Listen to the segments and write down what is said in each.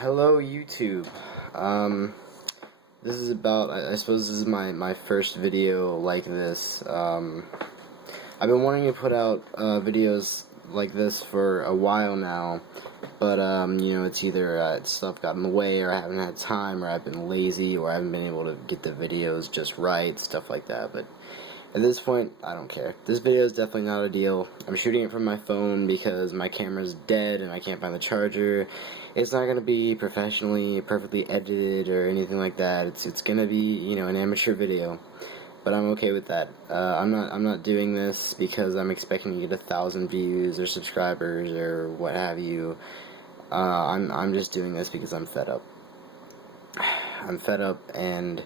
Hello YouTube. This is about, I suppose this is my first video like this. I've been wanting to put out videos like this for a while now, but you know, it's either stuff got in the way, or I haven't had time, or I've been lazy, or I haven't been able to get the videos just right, stuff like that. But at this point, I don't care. This video is definitely not a deal. I'm shooting it from my phone because my camera's dead and I can't find the charger. It's not gonna be professionally, perfectly edited or anything like that. It's gonna be, you know, an amateur video. But I'm okay with that. I'm not doing this because I'm expecting to get 1,000 views or subscribers or what have you. I'm just doing this because I'm fed up. I'm fed up, and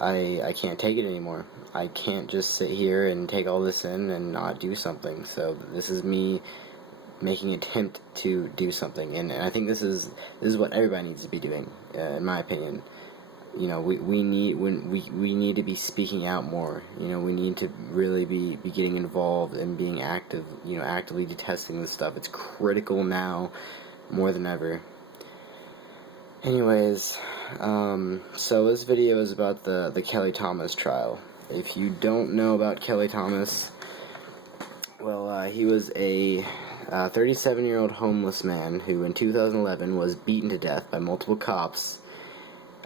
I can't take it anymore. I can't just sit here and take all this in and not do something. So this is me making an attempt to do something, and I think this is what everybody needs to be doing, in my opinion. You know, we need to be speaking out more. You know, we need to really be getting involved and being active. You know, actively detesting this stuff. It's critical now more than ever. Anyways, so this video is about the Kelly Thomas trial. If you don't know about Kelly Thomas, well, he was a 37-year-old homeless man who in 2011 was beaten to death by multiple cops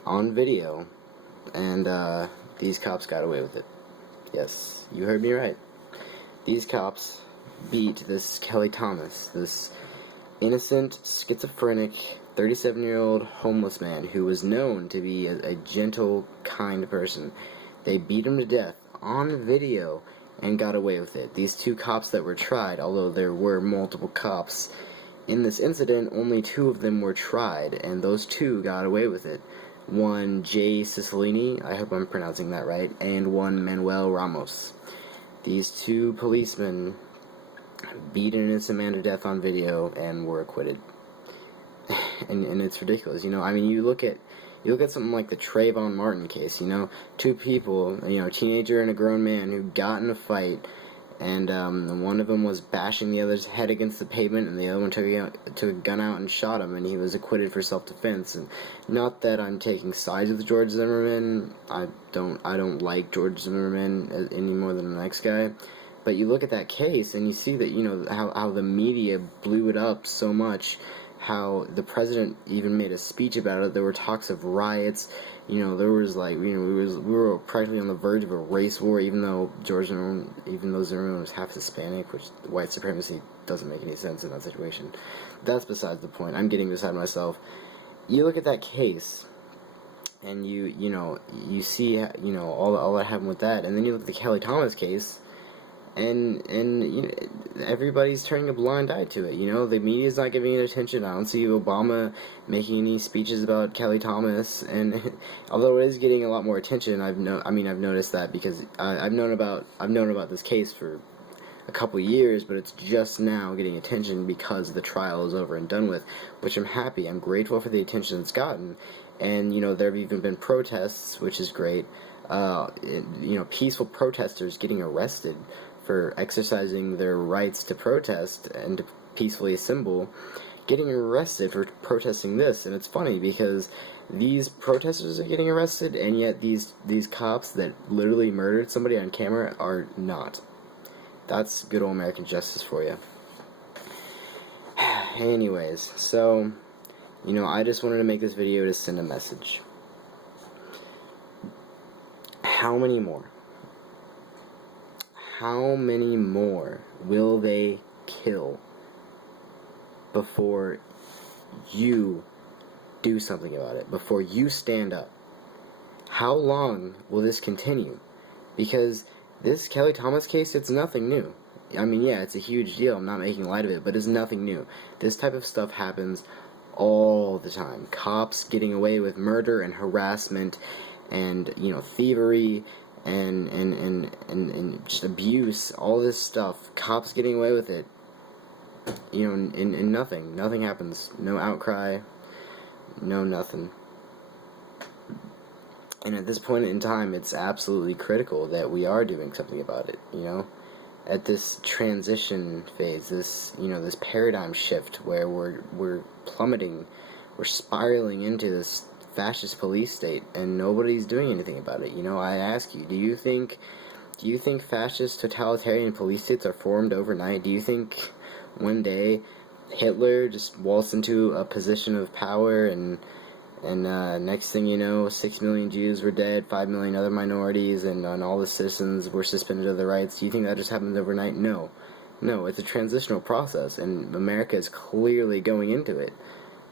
on video, and these cops got away with it. Yes, you heard me right. These cops beat this Kelly Thomas, this innocent, schizophrenic, 37-year-old homeless man who was known to be a gentle, kind person. They beat him to death on video and got away with it. These two cops that were tried, although there were multiple cops in this incident, only 2 of them were tried, and those 2 got away with it. One, Jay Cicilline, I hope I'm pronouncing that right, and one, Manuel Ramos. These 2 policemen beat an innocent man to death on video and were acquitted. and it's ridiculous. You know, I mean, you look at something like the Trayvon Martin case. You know, 2 people, you know, a teenager and a grown man, who got in a fight, and one of them was bashing the other's head against the pavement, and the other one took a gun out and shot him, and he was acquitted for self-defense. And not that I'm taking sides with George Zimmerman. I don't like George Zimmerman any more than the next guy. But you look at that case and you see that, you know, how the media blew it up so much, how the president even made a speech about it. There were talks of riots. You know, there was, like, you know, we were practically on the verge of a race war, even though Zimmerman was half Hispanic, which white supremacy doesn't make any sense in that situation. That's besides the point. I'm getting beside myself. You look at that case, and you see, you know, all that happened with that, and then you look at the Kelly Thomas case, and you know, everybody's turning a blind eye to it. You know, the media's not giving it attention. I don't see Obama making any speeches about Kelly Thomas, and although it is getting a lot more attention, I've noticed that, because I've known about this case for a couple years, but it's just now getting attention because the trial is over and done with, which I'm happy. I'm grateful for the attention it's gotten, and you know, there have even been protests, which is great. You know, peaceful protesters getting arrested for exercising their rights to protest and to peacefully assemble, getting arrested for protesting this. And it's funny because these protesters are getting arrested, and yet these cops that literally murdered somebody on camera are not. That's good old American justice for you. Anyways, so, you know, I just wanted to make this video to send a message. How many more? How many more will they kill before you do something about it, before you stand up? How long will this continue? Because this Kelly Thomas case, it's nothing new. I mean, yeah, it's a huge deal. I'm not making light of it, but it's nothing new. This type of stuff happens all the time. Cops getting away with murder and harassment and, you know, thievery and just abuse, all this stuff. Cops getting away with it, you know, and nothing happens. No outcry, no nothing. And at this point in time, it's absolutely critical that we are doing something about it, you know? At this transition phase, this, you know, this paradigm shift where we're plummeting we're spiraling into this fascist police state, and nobody's doing anything about it. You know, I ask you, do you think fascist totalitarian police states are formed overnight? Do you think one day Hitler just waltzed into a position of power, and next thing you know, 6 million Jews were dead, 5 million other minorities, and all the citizens were suspended of their rights? Do you think that just happens overnight? No. No, it's a transitional process, and America is clearly going into it.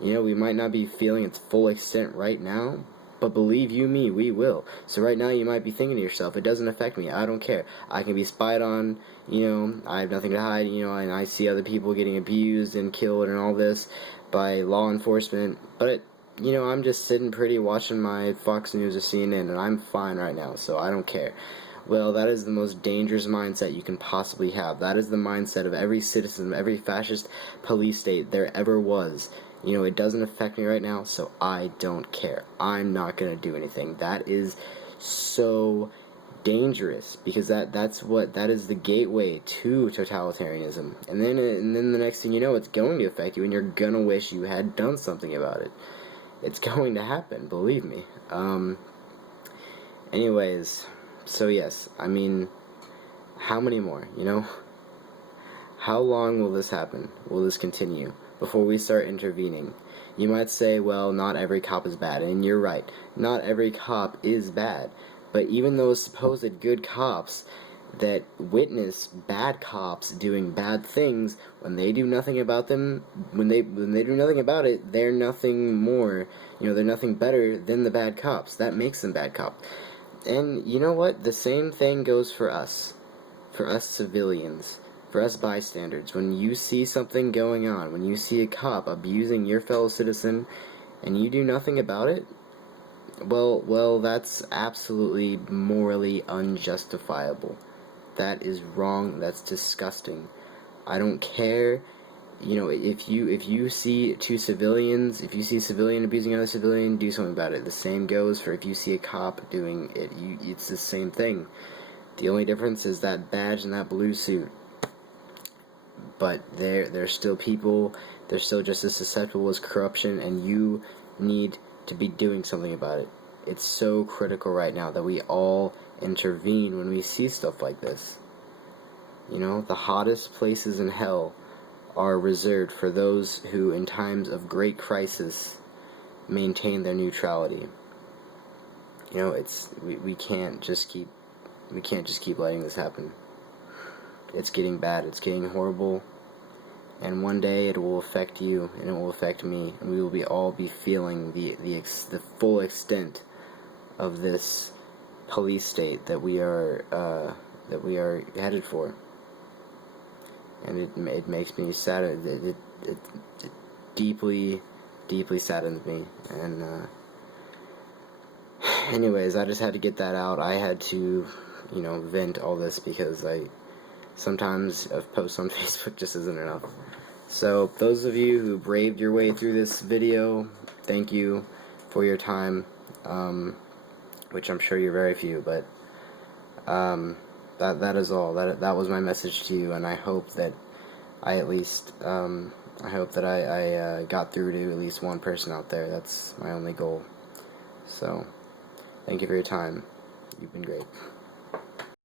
You know, we might not be feeling its full extent right now, but believe you me, we will. So right now you might be thinking to yourself, it doesn't affect me, I don't care. I can be spied on, you know, I have nothing to hide, you know, and I see other people getting abused and killed and all this by law enforcement, but, you know, I'm just sitting pretty watching my Fox News or CNN, and I'm fine right now, so I don't care. Well, that is the most dangerous mindset you can possibly have. That is the mindset of every citizen, of every fascist police state there ever was. You know, it doesn't affect me right now, so I don't care. I'm not going to do anything. That is so dangerous, because that is the gateway to totalitarianism. And then the next thing you know, it's going to affect you, and you're going to wish you had done something about it. It's going to happen, believe me. Anyways, so yes, I mean, how many more, you know? How long will this happen? Will this continue before we start intervening? You might say, well, not every cop is bad, and you're right. Not every cop is bad. But even those supposed good cops that witness bad cops doing bad things, when they do nothing about them, when they do nothing about it, they're nothing more, you know, they're nothing better than the bad cops. That makes them bad cops. And you know what? The same thing goes for us civilians. For us bystanders. When you see something going on, when you see a cop abusing your fellow citizen, and you do nothing about it, well, that's absolutely morally unjustifiable. That is wrong. That's disgusting. I don't care. You know, if you see two civilians, if you see a civilian abusing another civilian, do something about it. The same goes for if you see a cop doing it. It's the same thing. The only difference is that badge and that blue suit. But they're still people, they're still just as susceptible as corruption, and you need to be doing something about it. It's so critical right now that we all intervene when we see stuff like this. You know, the hottest places in hell are reserved for those who, in times of great crisis, maintain their neutrality. You know, we can't just keep letting this happen. It's getting bad, it's getting horrible, and one day it will affect you, and it will affect me, and we will all be feeling the full extent of this police state that we are headed for. And it makes me sad. It deeply saddens me. And anyways, I just had to get that out. I had to, you know, vent all this, because sometimes a post on Facebook just isn't enough. So, those of you who braved your way through this video, thank you for your time, which I'm sure you're very few, but that is all. That was my message to you, and I hope that I at least, I got through to at least one person out there. That's my only goal. So, thank you for your time. You've been great.